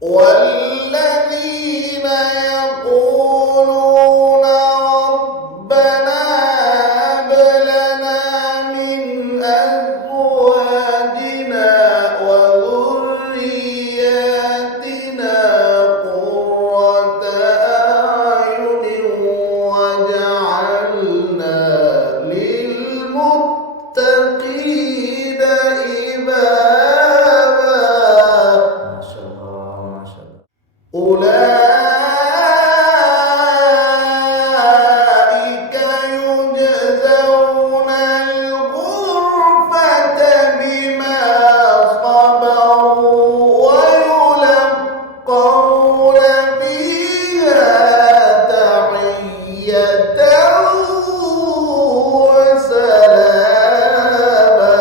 والذين يقولون ربنا هب لنا من أزواجنا وذرياتنا قرة أعين واجعلنا للمتقين إماما. ما شاء الله ما شاء الله. أولئك يجزون الغرفة بما صبروا ويلقون فيها تحية وسلاما.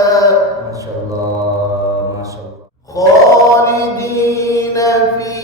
ما شاء الله ما شاء الله. خالدين فيها